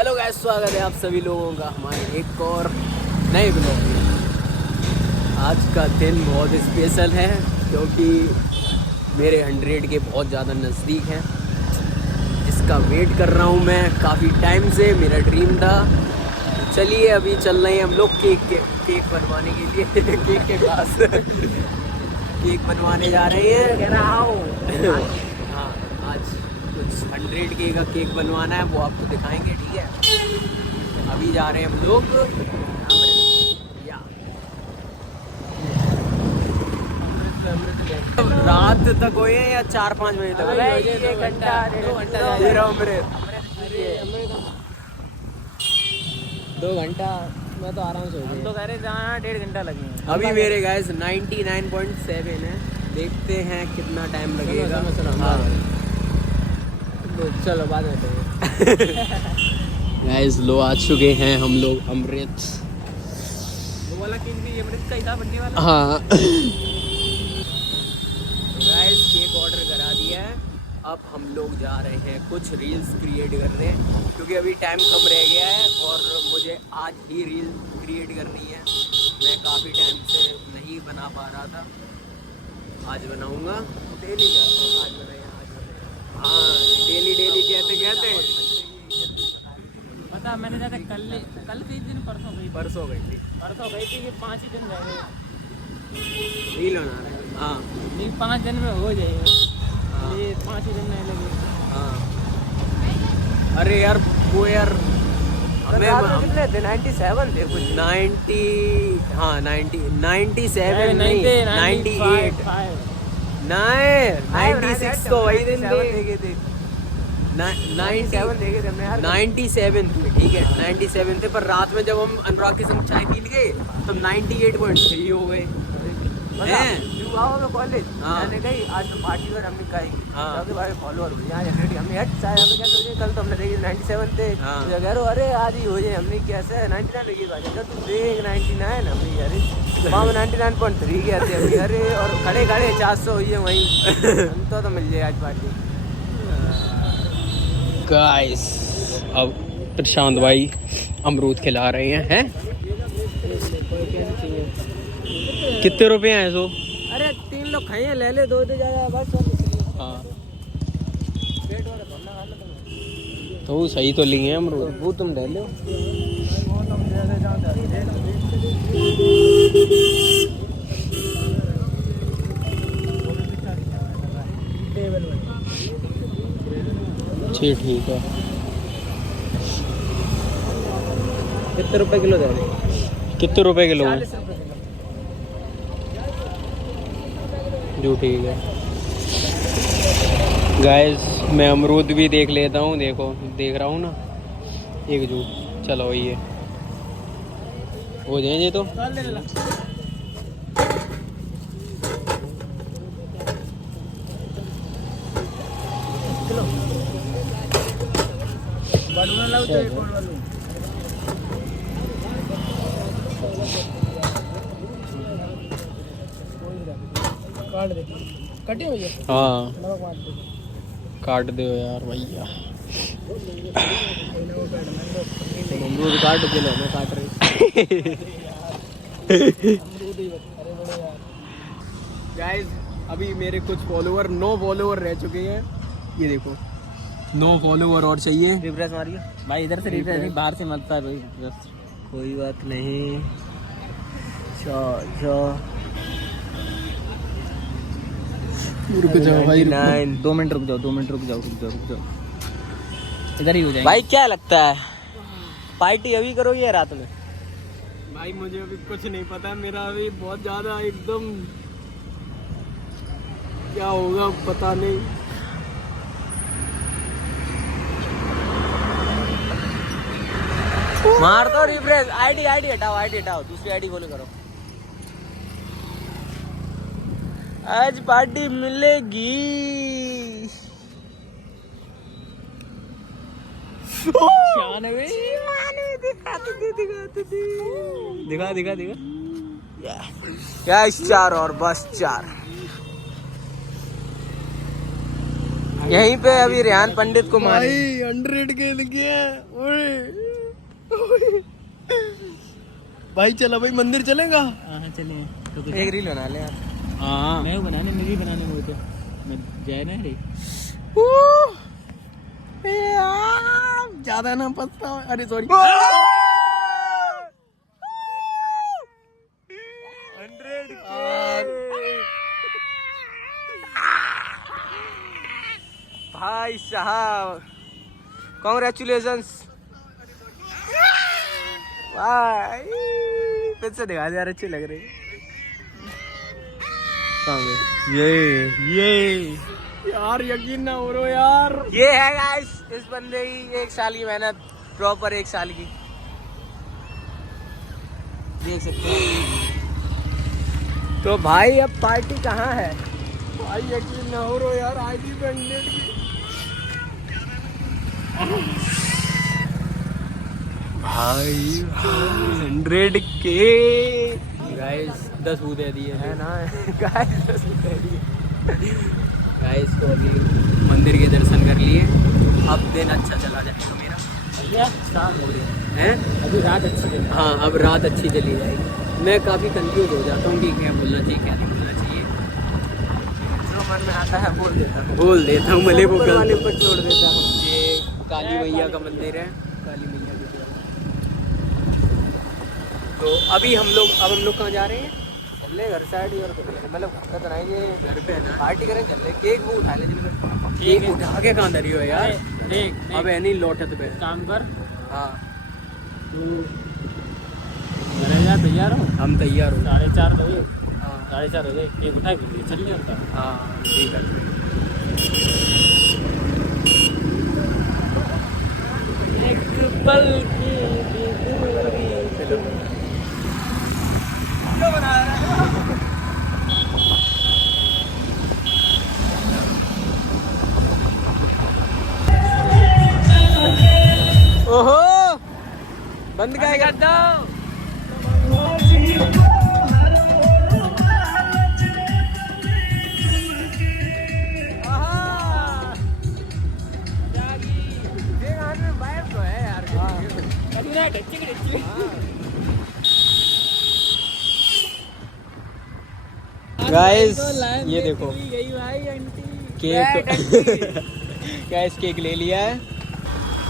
Hello guys, स्वागत है आप सभी लोगों का हमारे एक और नए ब्लॉग में। आज का दिन बहुत स्पेशल है क्योंकि मेरे 100 के बहुत ज़्यादा नज़दीक हैं, जिसका वेट कर रहा हूँ मैं काफ़ी टाइम से। मेरा ड्रीम था। तो चलिए अभी चल रहे हैं हम लोग केक बनवाने के लिए केक के पास केक बनवाने जा रहे हैं। हाँ, आज कुछ 100 का केक बनवाना है, वो आपको दिखाएंगे। ठीक है, अभी जा रहे हैं हम लोग। रात तक हो या 4-5 बजे तक? 1 घंटा 2 घंटा मैं तो आराम से हम तो कह रहे जाना 1.5 घंटा लगेगा। अभी मेरे गाइस 99.7 है, देखते हैं कितना टाइम लगेगा। हाँ चलो बाद में गाइस लो आ चुके हैं हम लोग अमृत। वो वाला केक भी अमृत का ही था बनने वाला। हाँ गाइस केक ऑर्डर करा दिया है। अब हम लोग जा रहे हैं कुछ रील्स क्रिएट करने, क्योंकि अभी टाइम कम रह गया है और मुझे आज ही रील क्रिएट करनी है। मैं काफ़ी टाइम से नहीं बना पा रहा था, आज बनाऊंगा। डेली आज बनाया। हाँ डेली कहते पता मैंने ज्यादा कल 3 दिन परसों गई थी ये 5 ही दिन रह गए रील बना रहे हैं। हाँ नहीं 5 दिन में हो जाएगा। हाँ। ये 5 ही दिन नहीं लगे। हाँ अरे यार वो यार कितने थे 97 थे कुछ 90। हाँ 97 नहीं 98 नहीं 96 तो वही दिन थे। 97 देखे थे हमने यार। 97 थे। ठीक है 97 थे, पर रात में जब हम अनुराग के संग चाय पी गए तब 98.3 हो गए हैं। कॉलेज हाँ। मैंने कही आज तो पार्टी और हमने कही हाँ। भाई फॉलोअर यहाँ जनरेट हमने हट चाहे हमें क्या सोचे कल तो हमने देखी 97 थे। हाँ। तो कह रहे अरे आज ही हो जाए। हमने कैसे है 99 देखी बात है तू देख 99 हमने अरे वहाँ 99.3 के आते हमने अरे और खड़े 400 हुई है वहीं हम तो मिल जाए आज पार्टी। गाइस अब प्रशांत भाई अमरूद खिला रहे हैं। कितने रुपए हैं सो? अरे 3 लोग खाइए ले ले 2 दे ज्यादा बस। हाँ पेट वाला खाना खा लो तो सही तो लिए हैं अमरूद। वो तुम ले लो। ठीक है। कितने रुपए किलो दे रहे? कितने रुपए किलो है? 40 रुपए किलो। जो ठीक है गाइस, मैं अमरूद भी देख लेता हूँ। देखो देख रहा हूँ ना, एक जो चलो ये हो जाए तो कटे भैया। हाँ काट दो यार भैया। अमरूद काट के लो मैं काट रही। गाइस अभी मेरे कुछ फॉलोवर 9 फॉलोवर रह चुके हैं। ये देखो 9 फॉलोवर और चाहिए। रिफ्रेश मारिए भाई। इधर से रिफ्रेश नहीं बाहर से मरता है भाई रिफ्रेश। कोई बात नहीं। रुक जाओ भाई 2 मिनट रुक जाओ इधर ही हो जाएगा। भाई क्या लगता है पार्टी अभी करोगे या रात में? भाई मुझे अभी कुछ नहीं पता, मेरा अभी बहुत ज्यादा एकदम क्या होगा पता नहीं। मार दो रिफ्रेश। आईडी हटाओ दूसरी आईडी फॉलो करो। आज पार्टी मिलेगी। दिखा क्या 4 और बस 4। यहीं पे अभी रेहान पंडित को मारे। 100 के लिए भाई चला भाई मंदिर चलेगा। हाँ चलिए तो एक रील बना ले यार। हाँ मैं बनाने मेरी बनाने में तो मैं जाए ना रे ज्यादा ना पता। अरे सॉरी। भाई साहब कॉन्ग्रेचुलेशंस भाई। फिर से दिखा दे यार, अच्छे लग रहे हैं। ये यार यकीन ना हो रहा यार। ये है गाइस इस बंदे की 1 साल की मेहनत, प्रॉपर 1 साल की, देख सकते हैं। तो भाई अब पार्टी कहाँ है? भाई यकीन ना हो रहा यार। आज ही 100 की भाई 100 के गाइस 10 दे दिए है ना गाइस, 10 दे दिए। गाइस तो अभी मंदिर के दर्शन कर लिए। अब दिन अच्छा चला जाएगा मेरा। हैं? अभी रात अच्छी है। हाँ अब रात अच्छी चली जाएगी। मैं काफ़ी कंफ्यूज हो जाता हूँ कि क्या बोलना चाहिए क्या नहीं बोलना चाहिए। जो मन में आता है बोल देता हूँ, बोल देता हूँ मले को ऊपर वाले पर छोड़ देता हूँ। ये काली मैया का मंदिर है। काली मैया की जगह। तो अभी हम लोग कहाँ जा रहे हैं? चले घर साइड और मतलब घर तो नहीं, ये घर पे है ना। पार्टी करें, चले केक वो उठा ले जिनमें। केक उठा के कहाँ धरी हो यार? देख अब है नहीं लौटत पे। काम कर हाँ तू मेरे यहाँ तैयार हो। हम तैयार हो। 4:30 हो गए। हाँ 4:30 हो गए, केक उठा के चल ले उनका। हाँ ठीक है। एक पल की दूरी चलो। ओहो बंद क्या कर दो। गाइस ये देखो केक गाइस केक ले लिया है।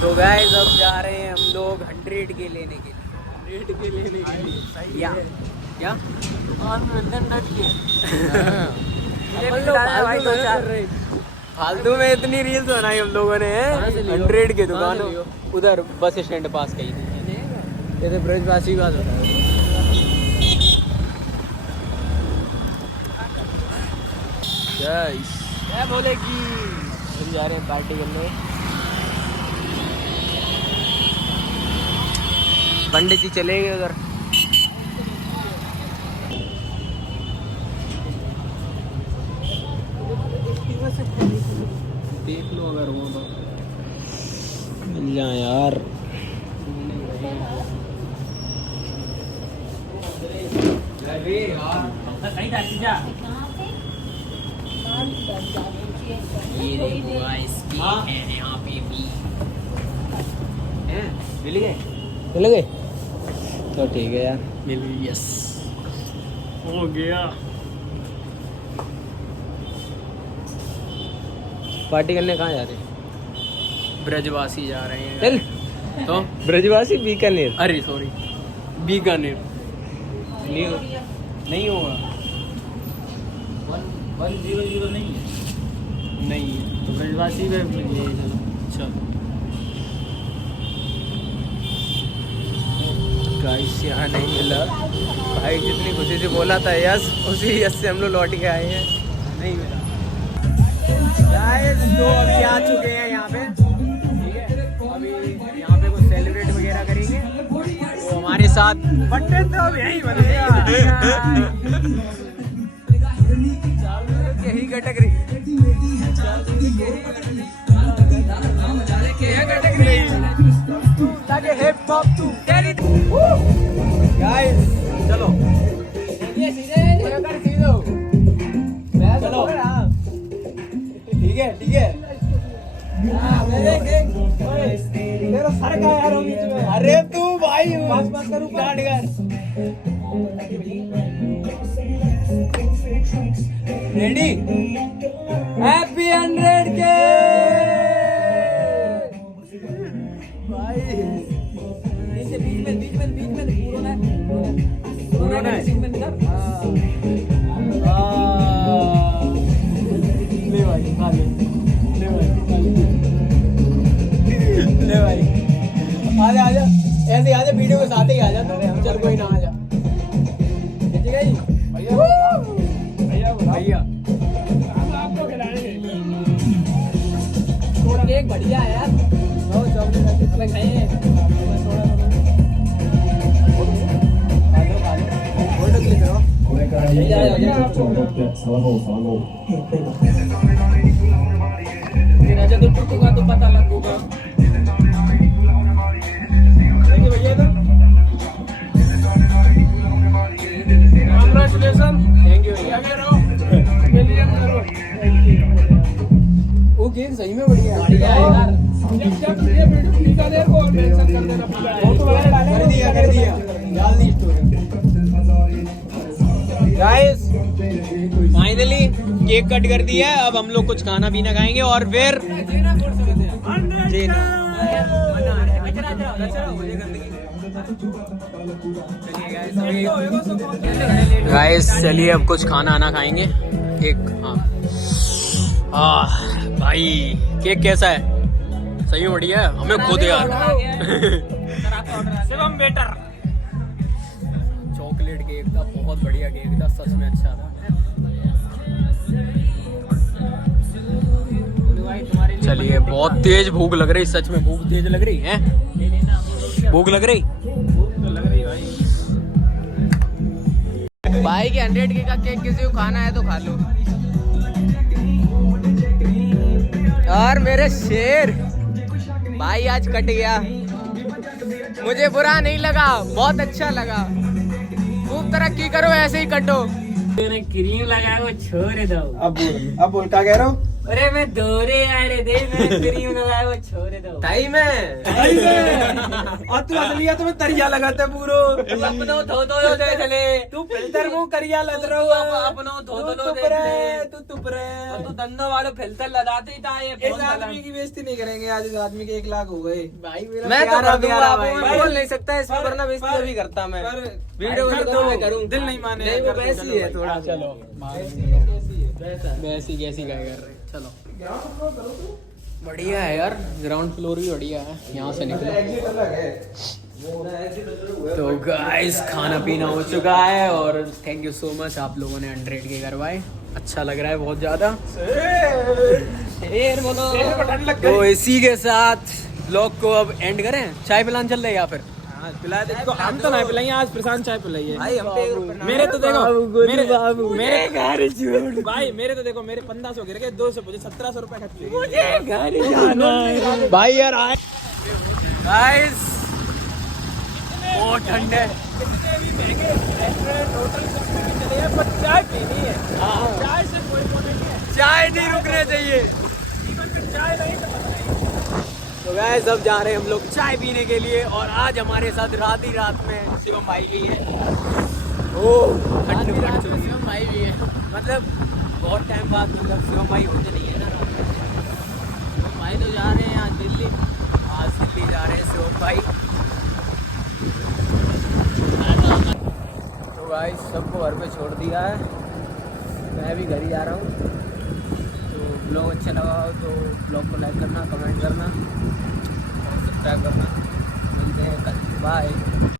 तो गाइस अब जा रहे हैं हम लोग 100 के लेने के लिए। 100 के लेने के लिए सही है क्या? फालतू में इतनी रील्स बनाई हम लोगों ने 100 के दुकान उधर बस स्टैंड पास कही थी। ये तो ब्रजवासी बात होता है। क्या बोलेगी? हम जा रहे हैं पार्टी करने। पंडित जी चले गए उधर। देख लो अगर हो तो मिल जाए यार। सही था जा। ये देखो गाइस केक है यहाँ पे भी। मिल गए? मिल गए तो ठीक है यार। मिल गई। यस हो गया। पार्टी करने कहाँ जा रहे हैं? ब्रजवासी जा रहे हैं। चल तो ब्रजवासी बीकानेर। अरे सॉरी बीकानेर नहीं होगा। 100 नहीं है नहीं है। तो ब्रजवासी में मिल जाए। चलो गाइस यहाँ नहीं मिला। भाई जितनी खुशी से बोला था यस, उसी यस से हम लोग लौट के आए हैं। नहीं मिला। गाइस तो अभी आ चुके हैं यहाँ पे। ठीक है अभी यहाँ पे कुछ सेलिब्रेट वगैरह करेंगे। तो हमारे साथ बर्थडे तो अब यही बनेगा। यही कटक रही गाइस चलो चलो ठीक है अरे तू भाई पास करूँ स्टार्ट कर। रेडी हैप्पी 100 के भाई। बीच में पूरा ना ले भाई खा ले भाई आजा ऐसे आजा वीडियो के साथ ही आजा। चल कोई ना आजा भैया आपको खिलाएंगे केक बढ़िया है यार। चॉकलेट खाइए फोटो क्लिक करो। जब टूटूगा तो पता लगेगा। थैंक यू वो केक सही में बढ़िया है यार। कर दिया डाल दी story. Guys finally cake cut कर दिया है। अब हम लोग कुछ खाना पीना खाएंगे और फिर गाइस चलिए अब कुछ खाना आना खाएंगे। एक हाँ भाई केक कैसा है? सही है बढ़िया है। हमें खुद यार बेटर चॉकलेट केक था बहुत बढ़िया केक था सच में अच्छा था। चलिए बहुत तेज भूख लग रही सच में भूख तेज लग रही है। भूख लग रही भाई के 100 के का केक किसी को खाना है तो खा लो। और मेरे शेर भाई आज कट गया मुझे बुरा नहीं लगा बहुत अच्छा लगा। खूब तरक्की करो ऐसे ही कटो। मैंने क्रीम लगाया वो छोड़ दो। अब बोल क्या कह रहा हूँ? अरे मैं दोरे यार दे मैं क्रीम लगाया वो छोड़ दो। टाइम है और तू असलिया तुम्हें तरिया लगाते पूरो अपनो धो दे चले तू फिल्टर मुंह करिया लग रहा हूँ अपनो धो दे तू तुप रहे तू धंधो वालों फिल्टर लगाते ही था। ये इस आदमी की बेइज्जती नहीं करेंगे आज। इस आदमी के 1 लाख हो गए भाई। मैं तो कर दूंगा बोल नहीं सकता इसमें वरना बेइज्जती भी करता मैं वीडियो में तो मैं करूं दिल नहीं माने नहीं वो वैसी है थोड़ा। चलो वैसी कैसी क्या कर रहे चलो बढ़िया है यार। ग्राउंड फ्लोर भी बढ़िया है यहाँ से निकलो। तो गाइस खाना पीना हो चुका है और थैंक यू सो मच आप लोगों ने 100 के करवाए। अच्छा लग रहा है बहुत ज्यादा। तो इसी के साथ ब्लॉग को अब एंड करें। चाय पिलाने चल रहे या फिर पिला दे तो हम तो नहीं पिलाएंगे आज प्रशांत चाय पिलाइए भाई हम पे मेरे तो देखो मेरे भाई मेरे तो देखो मेरे 1500 गिर गए 200 मुझे 1700 रुपए खर्च भाई यार आए गाइस बहुत ठंडे चाय पीनी है चाय से कोई चाय नहीं रुकने चाहिए। चाय नहीं तो गाइस अब जा रहे हैं हम लोग चाय पीने के लिए और आज हमारे साथ रात में शिवम भाई भी है। ठंड पड़ चुकी है। शिवम भाई भी है मतलब बहुत टाइम बाद मतलब शिवम भाई होते नहीं है ना। शिवम भाई तो जा रहे हैं आज दिल्ली जा रहे हैं शिवम भाई। तो गाइस सबको घर पे छोड़ दिया है मैं भी घर ही जा रहा हूँ। तो ब्लॉग अच्छा लगा हो तो ब्लॉग को लाइक करना कमेंट करना और सब्सक्राइब करना। मिलते हैं कल बाय।